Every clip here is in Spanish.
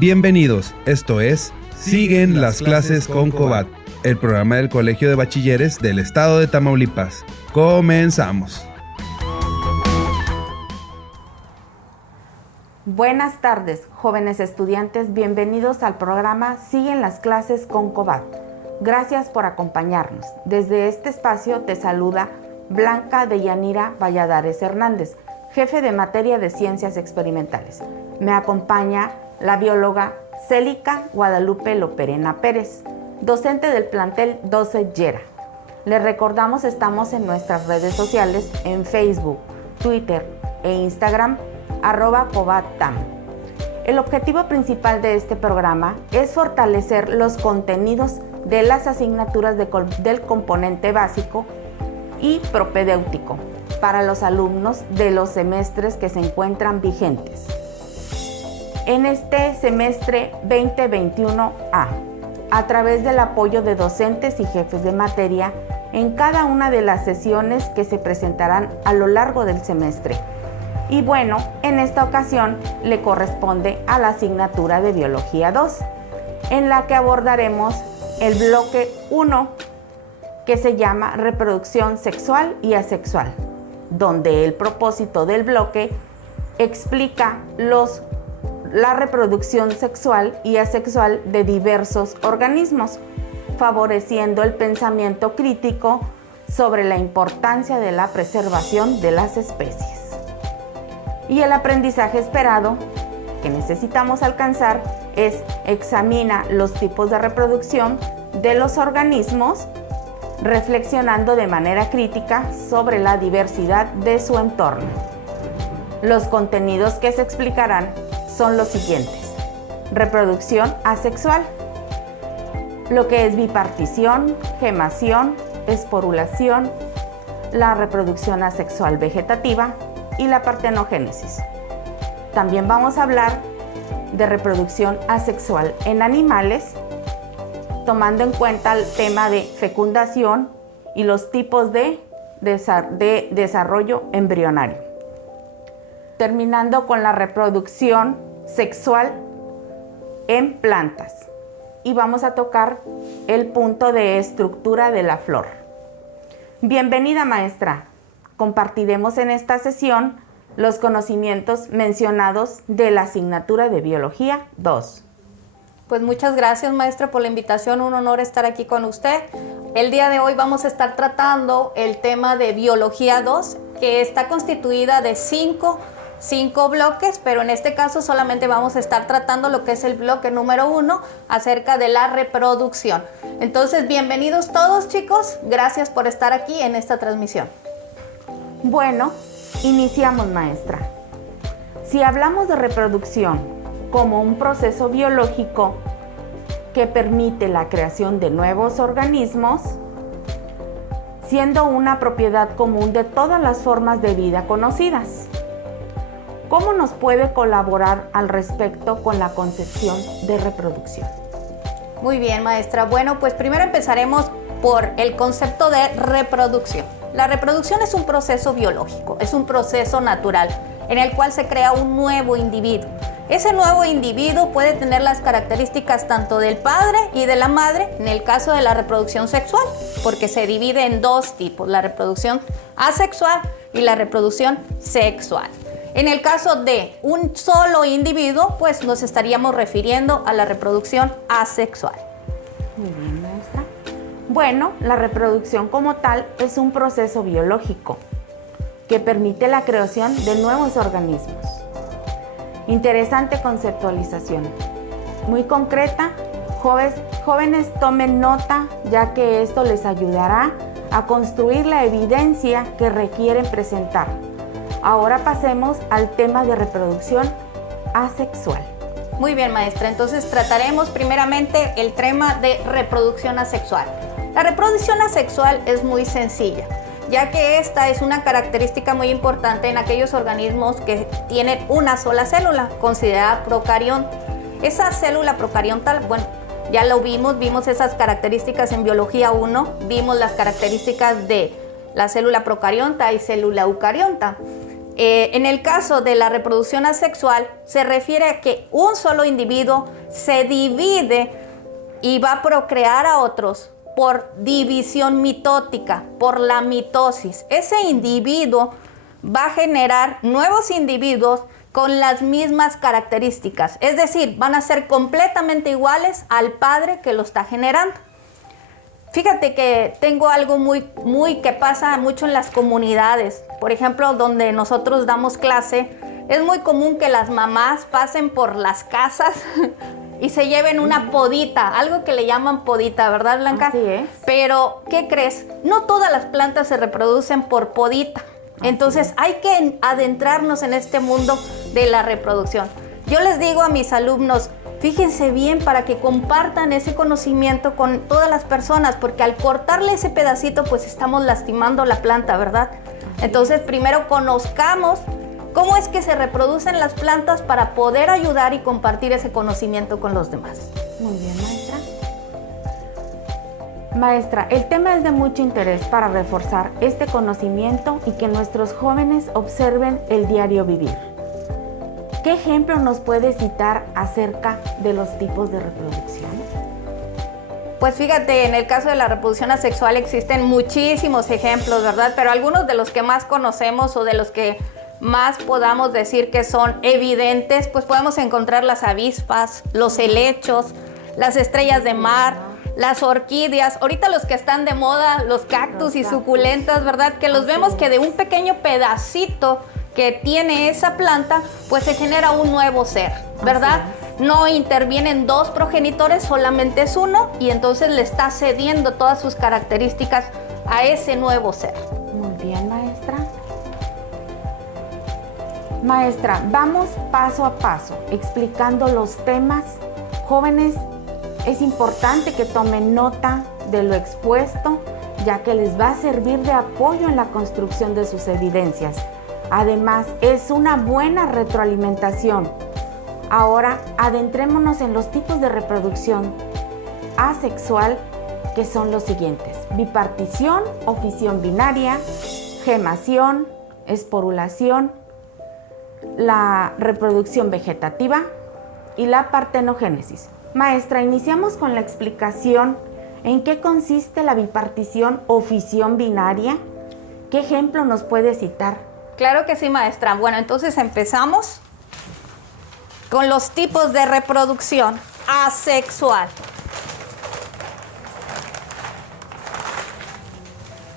Bienvenidos, esto es Siguen las clases con Cobat, el programa del Colegio de Bachilleres del Estado de Tamaulipas. Comenzamos. Buenas tardes, jóvenes estudiantes, bienvenidos al programa Siguen las clases con Cobat. Gracias por acompañarnos. Desde este espacio te saluda Blanca Deyanira Valladares Hernández, jefe de materia de Ciencias Experimentales. Me acompaña la bióloga Célica Guadalupe Loperena Pérez, docente del plantel 12 Yera. Les recordamos, estamos en nuestras redes sociales en Facebook, Twitter e Instagram, @cobattam. El objetivo principal de este programa es fortalecer los contenidos de las asignaturas del componente básico y propedéutico para los alumnos de los semestres que se encuentran vigentes. En este semestre 2021A, a través del apoyo de docentes y jefes de materia en cada una de las sesiones que se presentarán a lo largo del semestre. Y bueno, en esta ocasión le corresponde a la asignatura de Biología 2, en la que abordaremos el bloque 1, que se llama Reproducción Sexual y Asexual, donde el propósito del bloque explica la reproducción sexual y asexual de diversos organismos, favoreciendo el pensamiento crítico sobre la importancia de la preservación de las especies. Y el aprendizaje esperado que necesitamos alcanzar es: examina los tipos de reproducción de los organismos, reflexionando de manera crítica sobre la diversidad de su entorno. Los contenidos que se explicarán son los siguientes: reproducción asexual, lo que es bipartición, gemación, esporulación, la reproducción asexual vegetativa y la partenogénesis. También vamos a hablar de reproducción asexual en animales, tomando en cuenta el tema de fecundación y los tipos de desarrollo embrionario. Terminando con la reproducción sexual en plantas. Y vamos a tocar el punto de estructura de la flor. Bienvenida, maestra. Compartiremos en esta sesión los conocimientos mencionados de la asignatura de Biología 2. Pues muchas gracias, maestra, por la invitación. Un honor estar aquí con usted. El día de hoy vamos a estar tratando el tema de Biología 2, que está constituida de cinco bloques, pero en este caso solamente vamos a estar tratando lo que es el bloque número 1 acerca de la reproducción. Entonces, bienvenidos todos, chicos. Gracias por estar aquí en esta transmisión. Bueno, iniciamos, maestra. Si hablamos de reproducción como un proceso biológico que permite la creación de nuevos organismos, siendo una propiedad común de todas las formas de vida conocidas, ¿cómo nos puede colaborar al respecto con la concepción de reproducción? Muy bien, maestra. Bueno, pues primero empezaremos por el concepto de reproducción. La reproducción es un proceso biológico, es un proceso natural en el cual se crea un nuevo individuo. Ese nuevo individuo puede tener las características tanto del padre y de la madre, en el caso de la reproducción sexual, porque se divide en dos tipos: la reproducción asexual y la reproducción sexual. En el caso de un solo individuo, pues nos estaríamos refiriendo a la reproducción asexual. Muy bien, maestra. Bueno, la reproducción como tal es un proceso biológico que permite la creación de nuevos organismos. Interesante conceptualización. Muy concreta. Jóvenes tomen nota, ya que esto les ayudará a construir la evidencia que requieren presentar. Ahora pasemos al tema de reproducción asexual. Muy bien, maestra. Entonces trataremos primeramente el tema de reproducción asexual. La reproducción asexual es muy sencilla, ya que esta es una característica muy importante en aquellos organismos que tienen una sola célula, considerada procarionte. Esa célula procariontal, bueno, ya lo vimos esas características en Biología 1, vimos las características de la célula procarionta y célula eucariota. en el caso de la reproducción asexual, se refiere a que un solo individuo se divide y va a procrear a otros por división mitótica, por la mitosis. Ese individuo va a generar nuevos individuos con las mismas características, es decir, van a ser completamente iguales al padre que lo está generando. Fíjate que tengo algo que pasa mucho en las comunidades. Por ejemplo, donde nosotros damos clase, es muy común que las mamás pasen por las casas y se lleven una podita, algo que le llaman podita, ¿verdad, Blanca? Así es. Pero, ¿qué crees? No todas las plantas se reproducen por podita. Entonces, hay que adentrarnos en este mundo de la reproducción. Yo les digo a mis alumnos, fíjense bien para que compartan ese conocimiento con todas las personas, porque al cortarle ese pedacito, pues estamos lastimando la planta, ¿verdad? Entonces, primero conozcamos cómo es que se reproducen las plantas para poder ayudar y compartir ese conocimiento con los demás. Muy bien, maestra. Maestra, el tema es de mucho interés para reforzar este conocimiento y que nuestros jóvenes observen el diario vivir. ¿Qué ejemplo nos puede citar acerca de los tipos de reproducción? Pues fíjate, en el caso de la reproducción asexual existen muchísimos ejemplos, ¿verdad? Pero algunos de los que más conocemos o de los que más podamos decir que son evidentes, pues podemos encontrar las avispas, los helechos, las estrellas de mar, las orquídeas, ahorita los que están de moda, los cactus y suculentas, ¿verdad? Que los vemos que de un pequeño pedacito que tiene esa planta, pues se genera un nuevo ser, ¿verdad? No intervienen dos progenitores, solamente es uno, y entonces le está cediendo todas sus características a ese nuevo ser. Muy bien, maestra. Maestra, vamos paso a paso explicando los temas. Jóvenes, es importante que tomen nota de lo expuesto, ya que les va a servir de apoyo en la construcción de sus evidencias. Además, es una buena retroalimentación. Ahora, adentrémonos en los tipos de reproducción asexual, que son los siguientes: bipartición o fisión binaria, gemación, esporulación, la reproducción vegetativa y la partenogénesis. Maestra, iniciamos con la explicación en qué consiste la bipartición o fisión binaria. ¿Qué ejemplo nos puede citar? Claro que sí, maestra. Bueno, entonces empezamos con los tipos de reproducción asexual.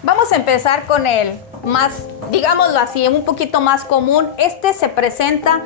Vamos a empezar con el más, digámoslo así, un poquito más común. Este se presenta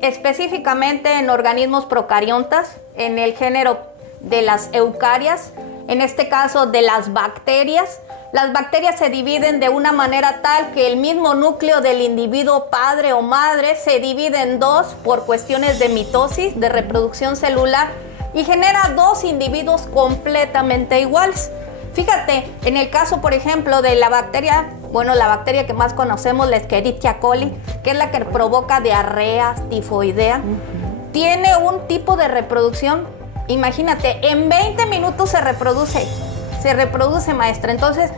específicamente en organismos procariontas, en el género de las eucarias, en este caso de las bacterias. Las bacterias se dividen de una manera tal que el mismo núcleo del individuo padre o madre se divide en dos por cuestiones de mitosis, de reproducción celular, y genera dos individuos completamente iguales. Fíjate, en el caso, por ejemplo, de la bacteria, bueno, la bacteria que más conocemos, la Escherichia coli, que es la que provoca diarrea tifoidea, tiene un tipo de reproducción, imagínate, en 20 minutos se reproduce, maestra. Entonces,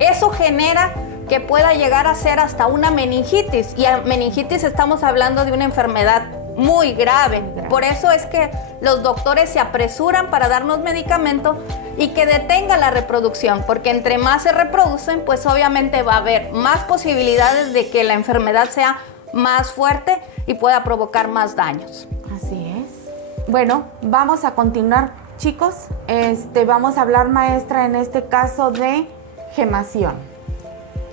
eso genera que pueda llegar a ser hasta una meningitis, y a meningitis estamos hablando de una enfermedad muy grave. Por eso es que los doctores se apresuran para darnos medicamento y que detenga la reproducción, porque entre más se reproducen, pues obviamente va a haber más posibilidades de que la enfermedad sea más fuerte y pueda provocar más daños. Así es. Bueno, vamos a continuar, chicos. Vamos a hablar, maestra, en este caso de gemación.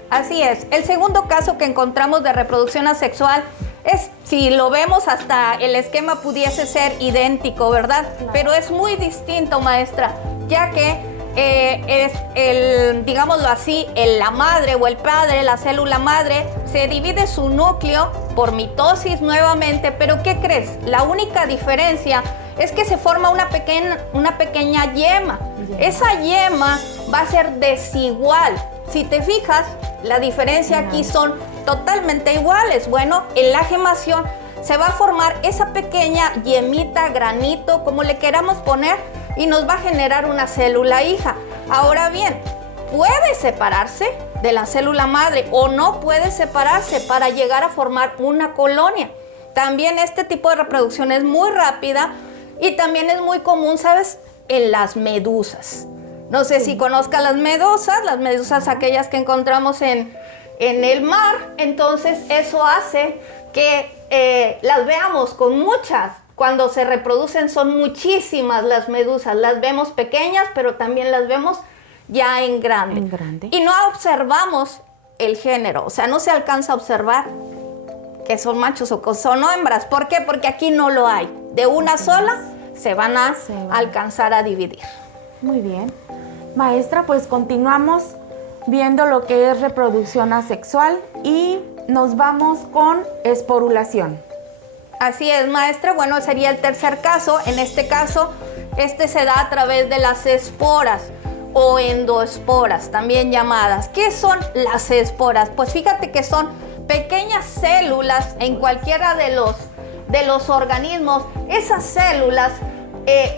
Así es. El segundo caso que encontramos de reproducción asexual es, si lo vemos, hasta el esquema pudiese ser idéntico, ¿verdad? Claro. Pero es muy distinto, maestra, ya que digámoslo así, la madre o el padre, la célula madre, se divide su núcleo por mitosis nuevamente, pero ¿qué crees? La única diferencia es que se forma una pequeña yema. Esa yema va a ser desigual. Si te fijas, la diferencia aquí son totalmente iguales. Bueno, en la gemación se va a formar esa pequeña yemita, granito, como le queramos poner, y nos va a generar una célula hija. Ahora bien, ¿puede separarse? de la célula madre o no puede separarse para llegar a formar una colonia. También este tipo de reproducción es muy rápida y también es muy común, ¿sabes?, en las medusas. No sé si conozcan las medusas aquellas que encontramos en el mar. Entonces eso hace que las veamos con muchas. Cuando se reproducen son muchísimas las medusas. Las vemos pequeñas, pero también las vemos ya en grande. Y no observamos el género, o sea, no se alcanza a observar que son machos o que son hembras. ¿Por qué? Porque aquí no lo hay. De una sola se van a alcanzar a dividir. Muy bien. Maestra, pues continuamos viendo lo que es reproducción asexual y nos vamos con esporulación. Así es, maestra. Bueno, sería el tercer caso. En este caso, se da a través de las esporas o endoesporas, también llamadas. ¿Qué son las esporas? Pues fíjate que son pequeñas células en cualquiera de los organismos. Esas células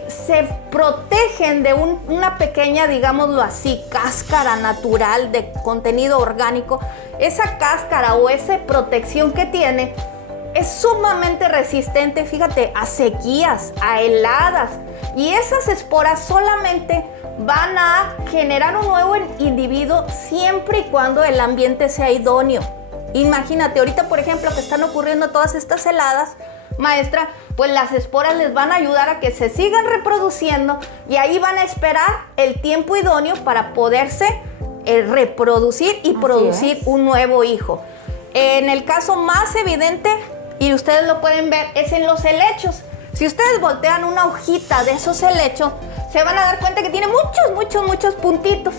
se protegen de una pequeña, digámoslo así, cáscara natural de contenido orgánico. Esa cáscara o esa protección que tiene es sumamente resistente, fíjate, a sequías, a heladas. Y esas esporas solamente van a generar un nuevo individuo siempre y cuando el ambiente sea idóneo. Imagínate, ahorita por ejemplo que están ocurriendo todas estas heladas, maestra, pues las esporas les van a ayudar a que se sigan reproduciendo y ahí van a esperar el tiempo idóneo para poderse reproducir y producir un nuevo hijo. En el caso más evidente, y ustedes lo pueden ver, es en los helechos. Si ustedes voltean una hojita de esos helechos, se van a dar cuenta que tiene muchos puntitos.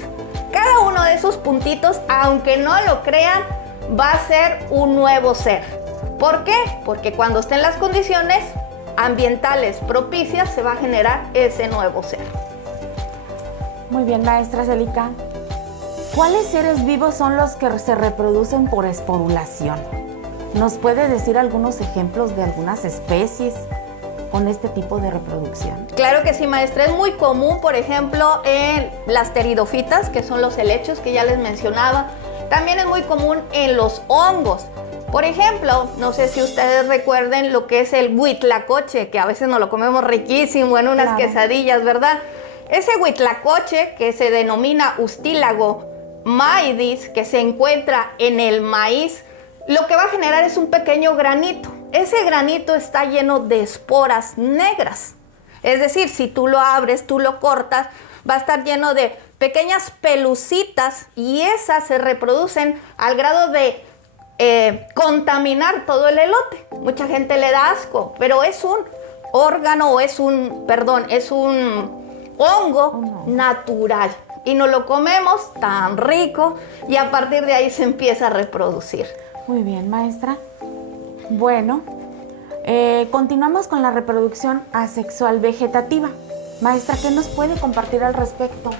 Cada uno de esos puntitos, aunque no lo crean, va a ser un nuevo ser. ¿Por qué? Porque cuando estén las condiciones ambientales propicias, se va a generar ese nuevo ser. Muy bien, maestra Celica. ¿Cuáles seres vivos son los que se reproducen por esporulación? ¿Nos puede decir algunos ejemplos de algunas especies con este tipo de reproducción? Claro que sí, maestra. Es muy común, por ejemplo, en las pteridofitas, que son los helechos que ya les mencionaba. También es muy común en los hongos. Por ejemplo, no sé si ustedes recuerden lo que es el huitlacoche, que a veces nos lo comemos riquísimo en unas quesadillas, ¿verdad? Ese huitlacoche, que se denomina Ustilago maidis, que se encuentra en el maíz, lo que va a generar es un pequeño granito. Ese granito está lleno de esporas negras. Es decir, si tú lo abres, tú lo cortas, va a estar lleno de pequeñas pelucitas y esas se reproducen al grado de contaminar todo el elote. Mucha gente le da asco, pero es un órgano o es un hongo natural. Y nos lo comemos tan rico y a partir de ahí se empieza a reproducir. Muy bien, maestra. Bueno, continuamos con la reproducción asexual vegetativa. Maestra, ¿qué nos puede compartir al respecto?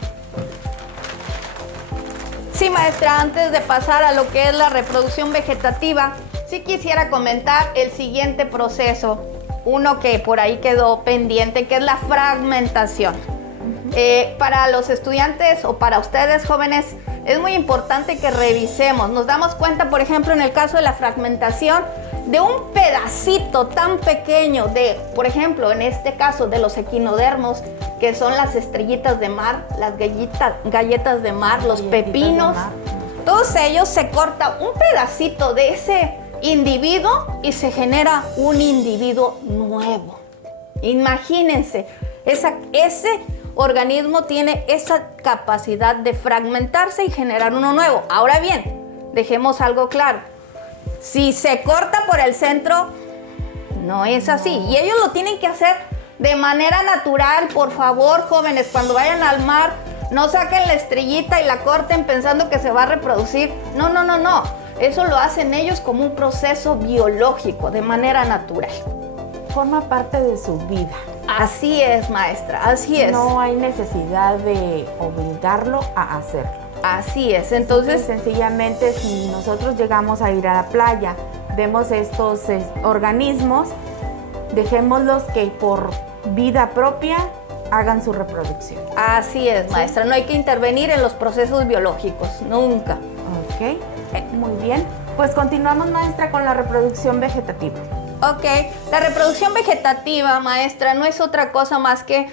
Sí, maestra, antes de pasar a lo que es la reproducción vegetativa, sí quisiera comentar el siguiente proceso, uno que por ahí quedó pendiente, que es la fragmentación. Para los estudiantes o para ustedes jóvenes, es muy importante que revisemos. Nos damos cuenta, por ejemplo, en el caso de la fragmentación, de un pedacito tan pequeño de, por ejemplo, en este caso de los equinodermos, que son las estrellitas de mar, las galletas de mar, los pepinos, todos ellos se corta un pedacito de ese individuo y se genera un individuo nuevo. Imagínense, ese organismo tiene esa capacidad de fragmentarse y generar uno nuevo. Ahora bien, dejemos algo claro. Si se corta por el centro, no es así. Y ellos lo tienen que hacer de manera natural. Por favor, jóvenes, cuando vayan al mar, no saquen la estrellita y la corten pensando que se va a reproducir. No. Eso lo hacen ellos como un proceso biológico, de manera natural. Forma parte de su vida. Así es, maestra, así es. No hay necesidad de obligarlo a hacerlo. Así es, entonces... Sencillamente, si nosotros llegamos a ir a la playa, vemos estos organismos, dejémoslos que por vida propia hagan su reproducción. Así es, maestra, no hay que intervenir en los procesos biológicos, nunca. Ok, muy bien. Pues continuamos, maestra, con la reproducción vegetativa. Ok, la reproducción vegetativa, maestra, no es otra cosa más que,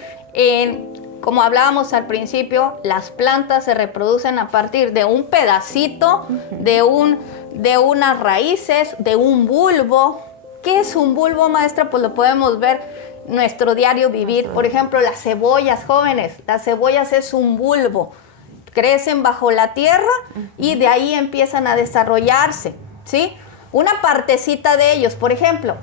como hablábamos al principio, las plantas se reproducen a partir de un pedacito, de unas raíces, de un bulbo. ¿Qué es un bulbo, maestra? Pues lo podemos ver en nuestro diario vivir. Por ejemplo, las cebollas, jóvenes. Las cebollas es un bulbo. Crecen bajo la tierra y de ahí empiezan a desarrollarse, ¿sí? Una partecita de ellos, por ejemplo,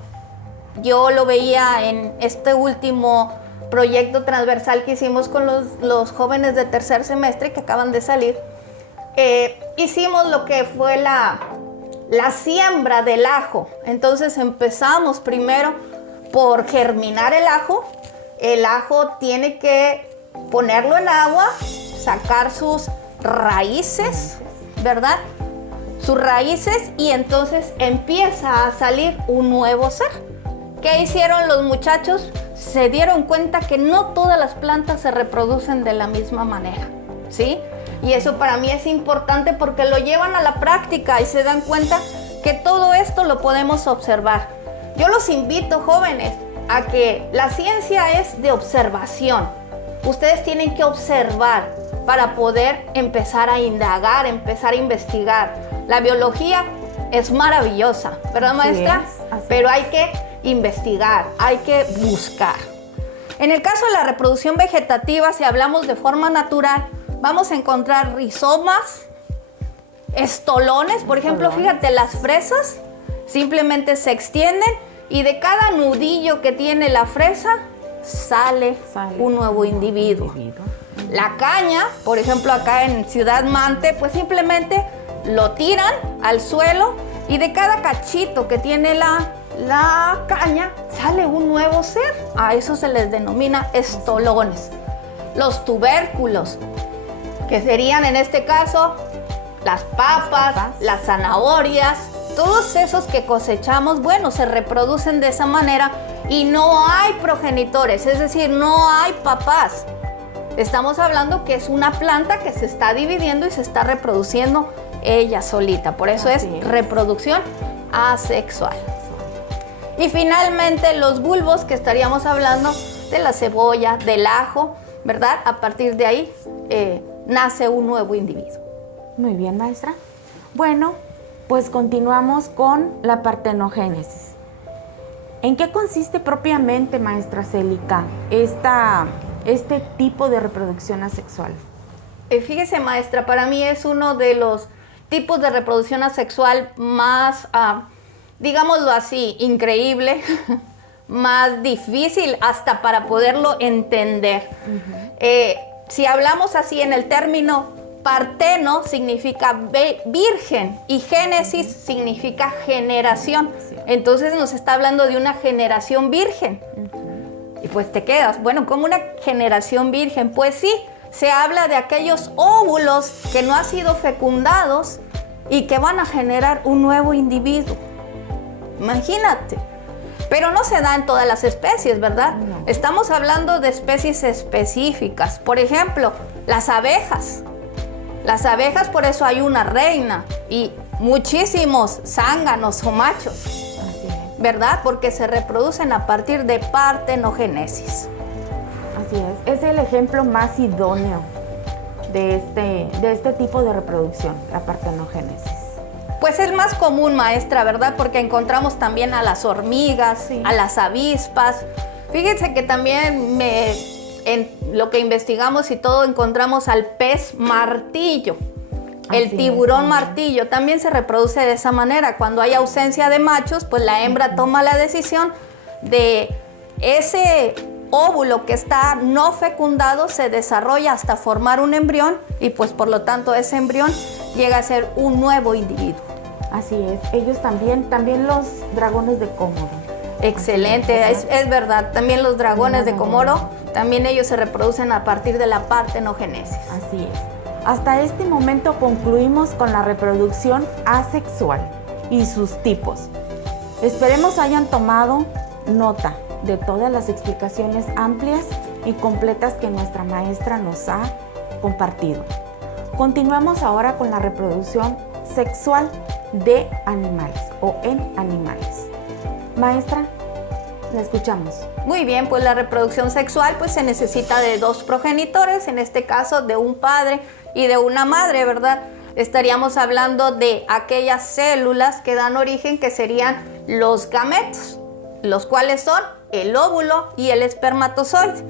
yo lo veía en este último proyecto transversal que hicimos con los jóvenes de tercer semestre que acaban de salir. Hicimos lo que fue la siembra del ajo. Entonces empezamos primero por germinar el ajo. El ajo tiene que ponerlo en agua, sacar sus raíces, ¿verdad? Sus raíces, y entonces empieza a salir un nuevo ser. ¿Qué hicieron los muchachos? Se dieron cuenta que no todas las plantas se reproducen de la misma manera, ¿sí? Y eso para mí es importante porque lo llevan a la práctica y se dan cuenta que todo esto lo podemos observar. Yo los invito, jóvenes, a que la ciencia es de observación. Ustedes tienen que observar para poder empezar a indagar, empezar a investigar. La biología es maravillosa, ¿verdad, maestra? Pero hay que investigar, hay que buscar. En el caso de la reproducción vegetativa, si hablamos de forma natural, vamos a encontrar rizomas, estolones. Por ejemplo, fíjate, las fresas simplemente se extienden y de cada nudillo que tiene la fresa sale un nuevo individuo. La caña, por ejemplo, acá en Ciudad Mante, pues simplemente lo tiran al suelo y de cada cachito que tiene la caña sale un nuevo ser. A eso se les denomina estolones. Los tubérculos, que serían en este caso las papas, las zanahorias, todos esos que cosechamos, bueno, se reproducen de esa manera y no hay progenitores, es decir, no hay papás. Estamos hablando que es una planta que se está dividiendo y se está reproduciendo ella solita. Por eso es reproducción asexual. Y finalmente los bulbos, que estaríamos hablando de la cebolla, del ajo, ¿verdad? A partir de ahí nace un nuevo individuo. Muy bien, maestra. Bueno, pues continuamos con la partenogénesis. ¿En qué consiste propiamente, maestra Célica, este tipo de reproducción asexual? Fíjese, maestra, para mí es uno de los tipos de reproducción asexual más, digámoslo así, increíble, más difícil hasta para poderlo entender. Si hablamos así en el término parteno, significa virgen, y génesis significa generación. Entonces nos está hablando de una generación virgen. Y pues te quedas, bueno, ¿cómo una generación virgen? Pues sí, se habla de aquellos óvulos que no han sido fecundados y que van a generar un nuevo individuo. Imagínate. Pero no se da en todas las especies, ¿verdad? No. Estamos hablando de especies específicas. Por ejemplo, las abejas. Las abejas, por eso hay una reina y muchísimos zánganos o machos, ¿verdad? Porque se reproducen a partir de partenogénesis. Así es el ejemplo más idóneo de este tipo de reproducción, la partenogénesis. Pues es más común, maestra, ¿verdad? Porque encontramos también a las hormigas, a las avispas. Fíjense que también en lo que investigamos y todo encontramos al pez martillo. El tiburón martillo también se reproduce de esa manera. Cuando hay ausencia de machos, pues la hembra toma la decisión de ese óvulo que está no fecundado, se desarrolla hasta formar un embrión y pues por lo tanto ese embrión llega a ser un nuevo individuo. Así es, ellos también los dragones de Komodo. Excelente, es verdad, también los dragones de Komodo, también ellos se reproducen a partir de la partenogénesis. Así es. Hasta este momento concluimos con la reproducción asexual y sus tipos. Esperemos hayan tomado nota de todas las explicaciones amplias y completas que nuestra maestra nos ha compartido. Continuamos ahora con la reproducción sexual de animales o en animales. Maestra, la escuchamos. Muy bien, pues la reproducción sexual pues se necesita de dos progenitores, en este caso de un padre y de una madre, ¿verdad? Estaríamos hablando de aquellas células que dan origen, que serían los gametos, los cuales son el óvulo y el espermatozoide.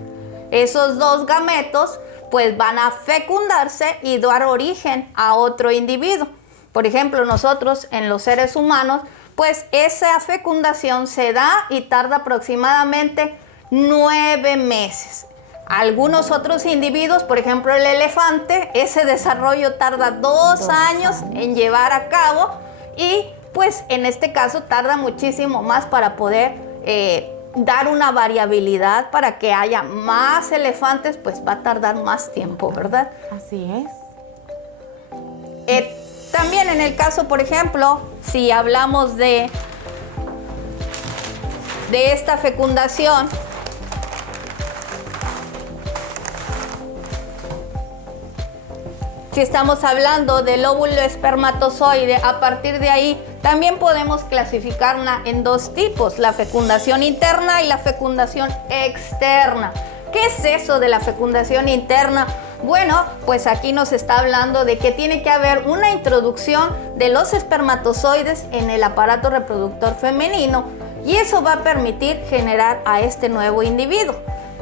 Esos dos gametos pues van a fecundarse y dar origen a otro individuo. Por ejemplo, nosotros en los seres humanos, pues esa fecundación se da y tarda aproximadamente 9 meses. Algunos otros individuos, por ejemplo el elefante, ese desarrollo tarda 2 años en llevar a cabo y pues en este caso tarda muchísimo más para poder dar una variabilidad para que haya más elefantes, pues va a tardar más tiempo, ¿verdad? Así es. También en el caso, por ejemplo, si hablamos de esta fecundación, si estamos hablando del óvulo espermatozoide, a partir de ahí también podemos clasificarla en dos tipos, la fecundación interna y la fecundación externa. ¿Qué es eso de la fecundación interna? Bueno, pues aquí nos está hablando de que tiene que haber una introducción de los espermatozoides en el aparato reproductor femenino y eso va a permitir generar a este nuevo individuo.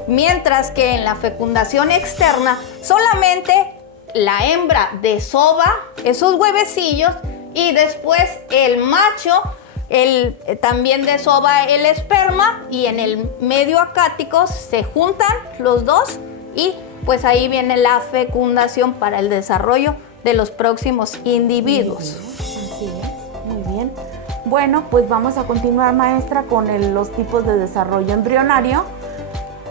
Mientras que en la fecundación externa solamente la hembra desova esos huevecillos y después el macho también desova el esperma y en el medio acático se juntan los dos y pues ahí viene la fecundación para el desarrollo de los próximos individuos. Así es, muy bien. Bueno, pues vamos a continuar, maestra, con los tipos de desarrollo embrionario,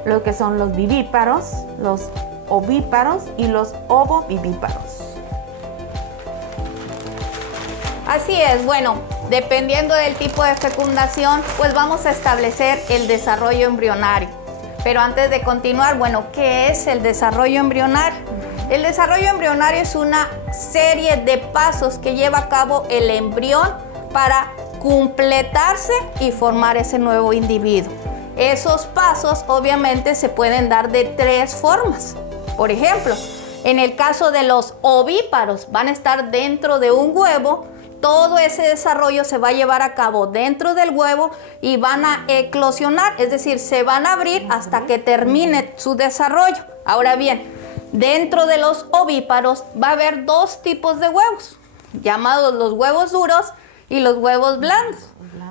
lo que son los vivíparos, los ovíparos y los ovovivíparos. Así es, bueno, dependiendo del tipo de fecundación, pues vamos a establecer el desarrollo embrionario. Pero antes de continuar, bueno, ¿qué es el desarrollo embrionario? El desarrollo embrionario es una serie de pasos que lleva a cabo el embrión para completarse y formar ese nuevo individuo. Esos pasos obviamente se pueden dar de 3 formas. Por ejemplo, en el caso de los ovíparos, van a estar dentro de un huevo. Todo ese desarrollo se va a llevar a cabo dentro del huevo y van a eclosionar, es decir, se van a abrir hasta que termine su desarrollo. Ahora bien, dentro de los ovíparos va a haber 2 tipos de huevos, llamados los huevos duros y los huevos blandos.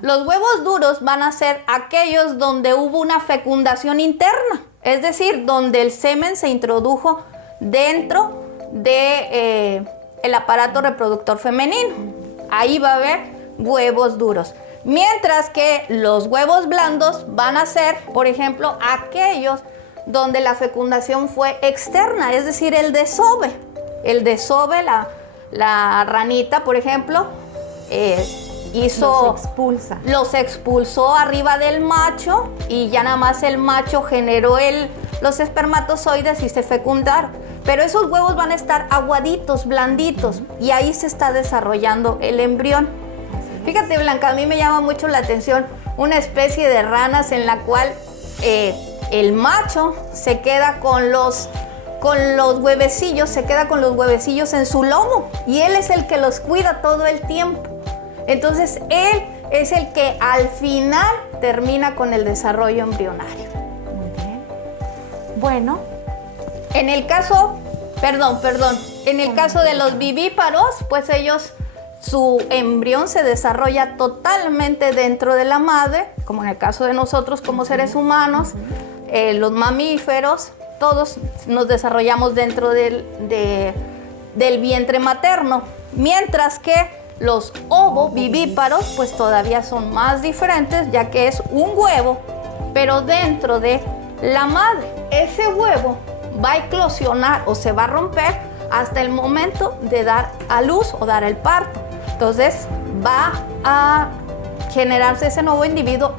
Los huevos duros van a ser aquellos donde hubo una fecundación interna, es decir, donde el semen se introdujo dentro del aparato reproductor femenino. Ahí va a haber huevos duros. Mientras que los huevos blandos van a ser, por ejemplo, aquellos donde la fecundación fue externa, es decir, el desove. El desove, la ranita, por ejemplo, los expulsó arriba del macho y ya nada más el macho generó los espermatozoides y se fecundaron. Pero esos huevos van a estar aguaditos, blanditos, y ahí se está desarrollando el embrión. Fíjate, Blanca, a mí me llama mucho la atención una especie de ranas en la cual el macho se queda con los huevecillos, en su lomo, y él es el que los cuida todo el tiempo. Entonces, él es el que al final termina con el desarrollo embrionario. Muy bien. Bueno. En el caso de los vivíparos, pues su embrión se desarrolla totalmente dentro de la madre, como en el caso de nosotros como seres humanos, los mamíferos, todos nos desarrollamos dentro del vientre materno, mientras que los ovovivíparos pues todavía son más diferentes, ya que es un huevo, pero dentro de la madre. Ese huevo va a eclosionar o se va a romper hasta el momento de dar a luz o dar el parto. Entonces va a generarse ese nuevo individuo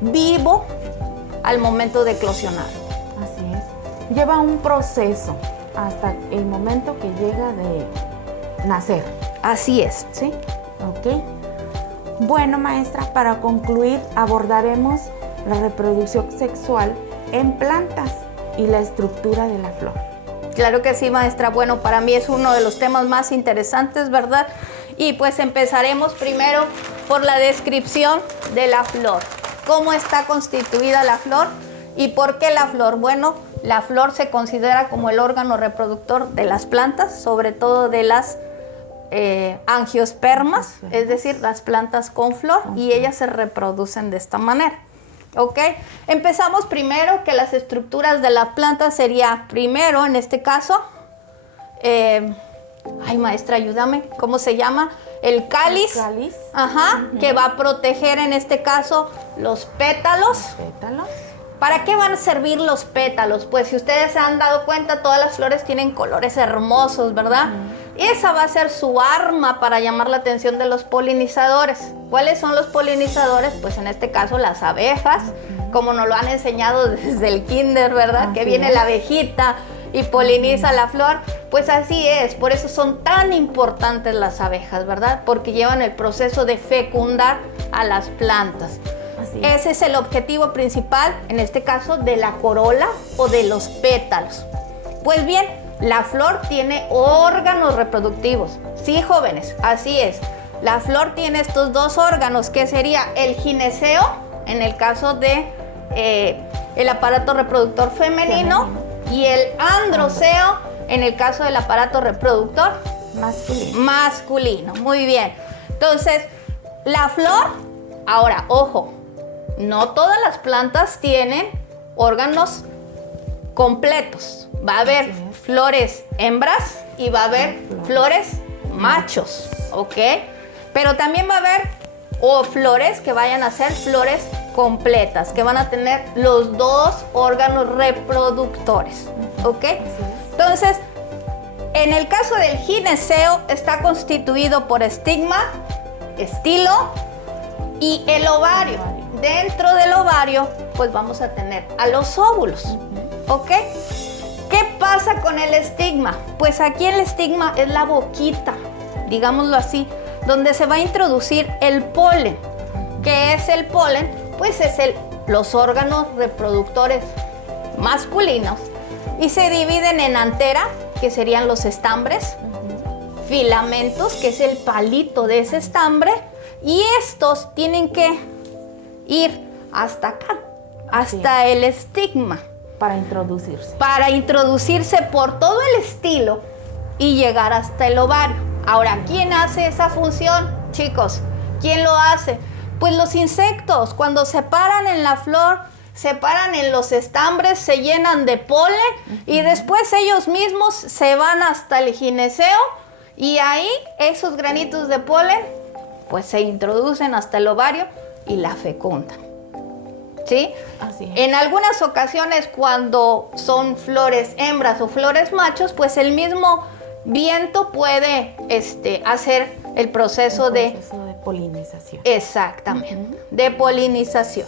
vivo al momento de eclosionar. Así es. Lleva un proceso hasta el momento que llega de nacer. Así es. ¿Sí? Ok. Bueno, maestra, para concluir abordaremos la reproducción sexual en plantas y la estructura de la flor. Claro que sí, maestra. Bueno, para mí es uno de los temas más interesantes, ¿verdad? Y pues empezaremos primero por la descripción de la flor. ¿Cómo está constituida la flor? ¿Y por qué la flor? Bueno, la flor se considera como el órgano reproductor de las plantas, sobre todo de las angiospermas, es decir, las plantas con flor, y ellas se reproducen de esta manera. ¿Ok? Empezamos primero que las estructuras de la planta sería primero, en este caso, ay, maestra, ayúdame, ¿cómo se llama? El cáliz. El cáliz. Ajá, que va a proteger en este caso los pétalos. Pétalos. ¿Para qué van a servir los pétalos? Pues si ustedes se han dado cuenta, todas las flores tienen colores hermosos, ¿verdad? Esa va a ser su arma para llamar la atención de los polinizadores. ¿Cuáles son los polinizadores? Pues en este caso las abejas, como nos lo han enseñado desde el kinder, ¿verdad? Así que viene es. la abejita y poliniza la flor. Pues así es, por eso son tan importantes las abejas, ¿verdad? Porque llevan el proceso de fecundar a las plantas. Así es. Ese es el objetivo principal, en este caso, de la corola o de los pétalos. Pues bien, la flor tiene órganos reproductivos. Sí, jóvenes, así es. La flor tiene estos dos órganos, que sería el gineceo, en el caso de el aparato reproductor femenino, y el androceo, en el caso del aparato reproductor masculino. Muy bien. Entonces, la flor, ahora, ojo, no todas las plantas tienen órganos completos. Va a haber flores hembras y va a haber flores machos, ¿ok? Pero también va a haber flores que vayan a ser flores completas, que van a tener los dos órganos reproductores, ¿ok? Entonces, en el caso del gineceo, está constituido por estigma, estilo y el ovario. Dentro del ovario, pues vamos a tener a los óvulos, ¿ok? ¿Qué pasa con el estigma? Pues aquí el estigma es la boquita, digámoslo así, donde se va a introducir el polen. ¿Qué es el polen? Pues es los órganos reproductores masculinos, y se dividen en antera, que serían los estambres, filamentos, que es el palito de ese estambre, y estos tienen que ir hasta acá, hasta el estigma. Para introducirse. Para introducirse por todo el estilo y llegar hasta el ovario. Ahora, ¿quién hace esa función, chicos? ¿Quién lo hace? Pues los insectos, cuando se paran en la flor, se paran en los estambres, se llenan de polen y después ellos mismos se van hasta el gineceo, y ahí esos granitos de polen pues se introducen hasta el ovario y la fecundan. ¿Sí? Así es. En algunas ocasiones, cuando son flores hembras o flores machos, pues el mismo viento puede hacer el proceso de polinización. Exactamente, de polinización.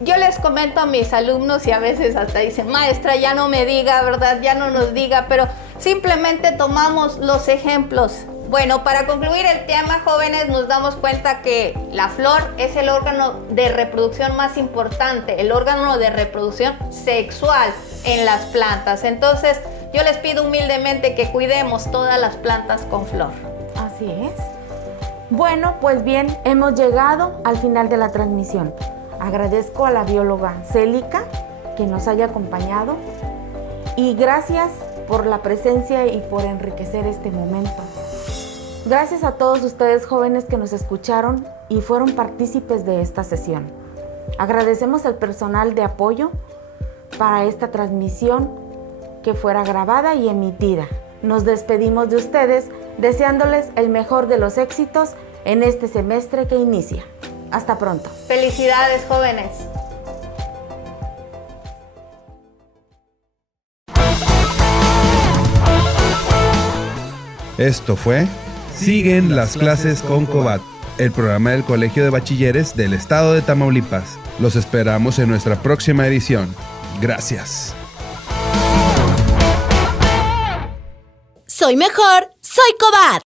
Yo les comento a mis alumnos, y a veces hasta dicen, maestra, ya no me diga, ¿verdad? Ya no nos diga, pero simplemente tomamos los ejemplos. Bueno, para concluir el tema, jóvenes, nos damos cuenta que la flor es el órgano de reproducción más importante, el órgano de reproducción sexual en las plantas. Entonces, yo les pido humildemente que cuidemos todas las plantas con flor. Así es. Bueno, pues bien, hemos llegado al final de la transmisión. Agradezco a la bióloga Célica que nos haya acompañado, y gracias por la presencia y por enriquecer este momento. Gracias a todos ustedes, jóvenes, que nos escucharon y fueron partícipes de esta sesión. Agradecemos al personal de apoyo para esta transmisión que fuera grabada y emitida. Nos despedimos de ustedes deseándoles el mejor de los éxitos en este semestre que inicia. Hasta pronto. Felicidades, jóvenes. Esto fue Siguen las clases con Cobat, el programa del Colegio de Bachilleres del Estado de Tamaulipas. Los esperamos en nuestra próxima edición. Gracias. Soy mejor Soy Cobat.